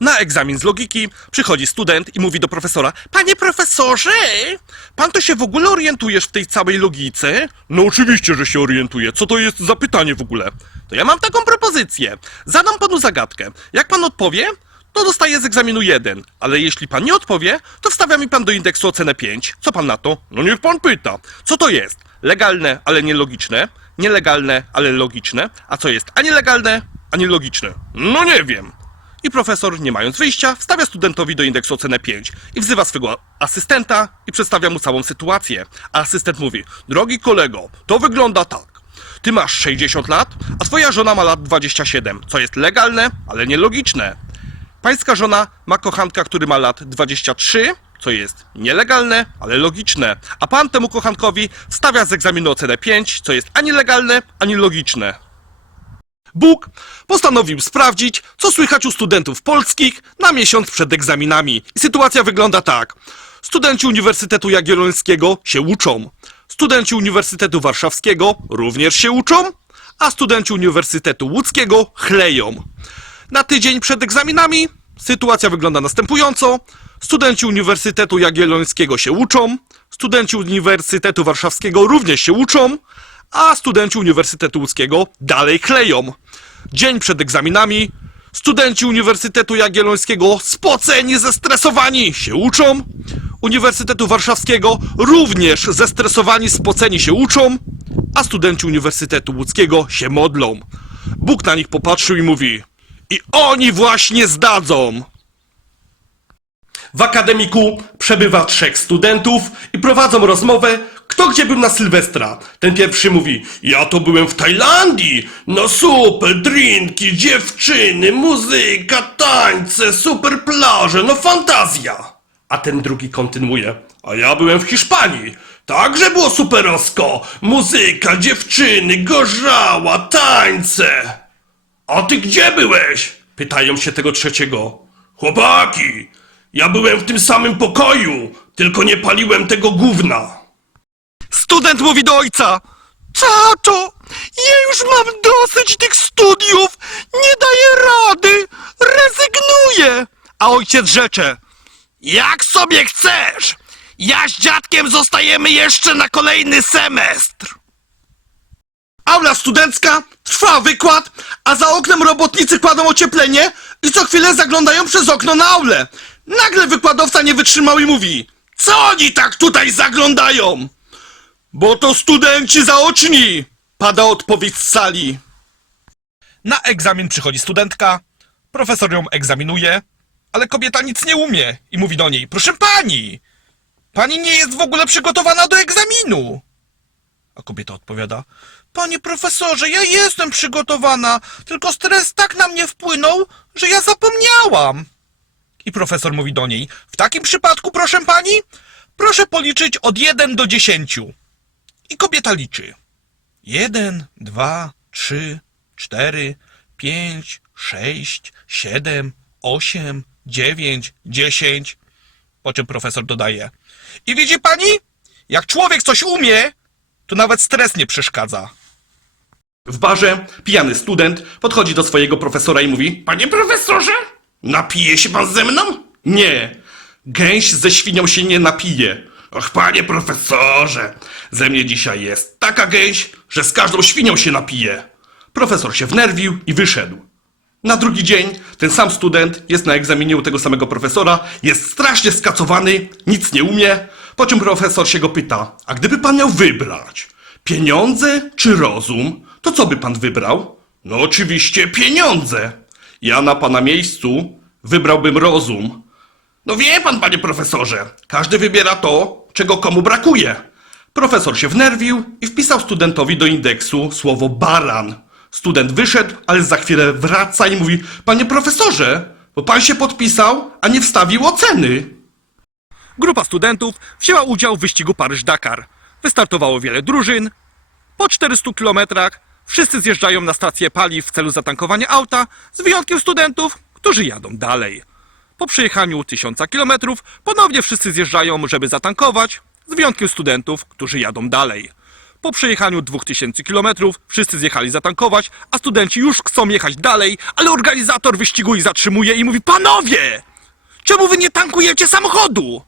Na egzamin z logiki przychodzi student i mówi do profesora: Panie profesorze, pan to się w ogóle orientujesz w tej całej logice? No oczywiście, że się orientuję. Co to jest za pytanie w ogóle? To ja mam taką propozycję. Zadam panu zagadkę. Jak pan odpowie, to dostaje z egzaminu 1, ale jeśli pan nie odpowie, to wstawia mi pan do indeksu ocenę 5. Co pan na to? No niech pan pyta. Co to jest? Legalne, ale nielogiczne, nielegalne, ale logiczne, a co jest ani legalne, ani logiczne? No nie wiem. I profesor, nie mając wyjścia, wstawia studentowi do indeksu ocenę 5 i wzywa swego asystenta i przedstawia mu całą sytuację. A asystent mówi, drogi kolego, to wygląda tak. Ty masz 60 lat, a twoja żona ma lat 27, co jest legalne, ale nielogiczne. Pańska żona ma kochanka, który ma lat 23, co jest nielegalne, ale logiczne. A pan temu kochankowi stawia z egzaminu ocenę 5, co jest ani legalne, ani logiczne. Bóg postanowił sprawdzić, co słychać u studentów polskich na miesiąc przed egzaminami. I sytuacja wygląda tak. Studenci Uniwersytetu Jagiellońskiego się uczą. Studenci Uniwersytetu Warszawskiego również się uczą, a studenci Uniwersytetu Łódzkiego chleją. Na tydzień przed egzaminami sytuacja wygląda następująco. Studenci Uniwersytetu Jagiellońskiego się uczą, studenci Uniwersytetu Warszawskiego również się uczą, a studenci Uniwersytetu Łódzkiego dalej chleją. Dzień przed egzaminami studenci Uniwersytetu Jagiellońskiego spoceni, zestresowani się uczą, Uniwersytetu Warszawskiego również zestresowani, spoceni się uczą, a studenci Uniwersytetu Łódzkiego się modlą. Bóg na nich popatrzył i mówi: I oni właśnie zdadzą! W akademiku przebywa trzech studentów i prowadzą rozmowę, kto gdzie był na Sylwestra. Ten pierwszy mówi, ja to byłem w Tajlandii, no super, drinki, dziewczyny, muzyka, tańce, super plaże, no fantazja. A ten drugi kontynuuje, a ja byłem w Hiszpanii, także było superosko, muzyka, dziewczyny, gorzała, tańce. A ty gdzie byłeś? Pytają się tego trzeciego. Chłopaki, ja byłem w tym samym pokoju, tylko nie paliłem tego gówna. Student mówi do ojca. Tato, ja już mam dosyć tych studiów, nie daję rady, rezygnuję. A ojciec rzecze. Jak sobie chcesz, ja z dziadkiem zostajemy jeszcze na kolejny semestr. Aula studencka, trwa wykład, a za oknem robotnicy kładą ocieplenie i co chwilę zaglądają przez okno na aulę. Nagle wykładowca nie wytrzymał i mówi: Co oni tak tutaj zaglądają? Bo to studenci zaoczni! Pada odpowiedź z sali. Na egzamin przychodzi studentka, profesor ją egzaminuje, ale kobieta nic nie umie i mówi do niej: Proszę pani, pani nie jest w ogóle przygotowana do egzaminu. A kobieta odpowiada: Panie profesorze, ja jestem przygotowana, tylko stres tak na mnie wpłynął, że ja zapomniałam. I profesor mówi do niej: W takim przypadku, proszę pani, proszę policzyć od 1 do 10. I kobieta liczy: 1, 2, 3, 4, 5, 6, 7, 8, 9, 10. Po czym profesor dodaje: I widzi pani? Jak człowiek coś umie, to nawet stres nie przeszkadza. W barze pijany student podchodzi do swojego profesora i mówi: Panie profesorze, napije się pan ze mną? Nie. Gęś ze świnią się nie napije. Och, panie profesorze, ze mnie dzisiaj jest taka gęś, że z każdą świnią się napije. Profesor się wnerwił i wyszedł. Na drugi dzień ten sam student jest na egzaminie u tego samego profesora, jest strasznie skacowany, nic nie umie, po czym profesor się go pyta, a gdyby pan miał wybrać pieniądze czy rozum, to co by pan wybrał? No oczywiście pieniądze. Ja na pana miejscu wybrałbym rozum. No wie pan, panie profesorze, każdy wybiera to, czego komu brakuje. Profesor się wnerwił i wpisał studentowi do indeksu słowo baran. Student wyszedł, ale za chwilę wraca i mówi: Panie profesorze, bo pan się podpisał, a nie wstawił oceny. Grupa studentów wzięła udział w wyścigu Paryż-Dakar. Wystartowało wiele drużyn. Po 400 kilometrach wszyscy zjeżdżają na stację paliw w celu zatankowania auta, z wyjątkiem studentów, którzy jadą dalej. Po przejechaniu 1000 kilometrów ponownie wszyscy zjeżdżają, żeby zatankować, z wyjątkiem studentów, którzy jadą dalej. Po przejechaniu 2000 km wszyscy zjechali zatankować, a studenci już chcą jechać dalej, ale organizator wyścigu ich zatrzymuje i mówi: Panowie! Czemu wy nie tankujecie samochodu?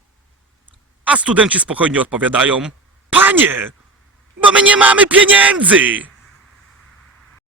A studenci spokojnie odpowiadają: Panie! Bo my nie mamy pieniędzy!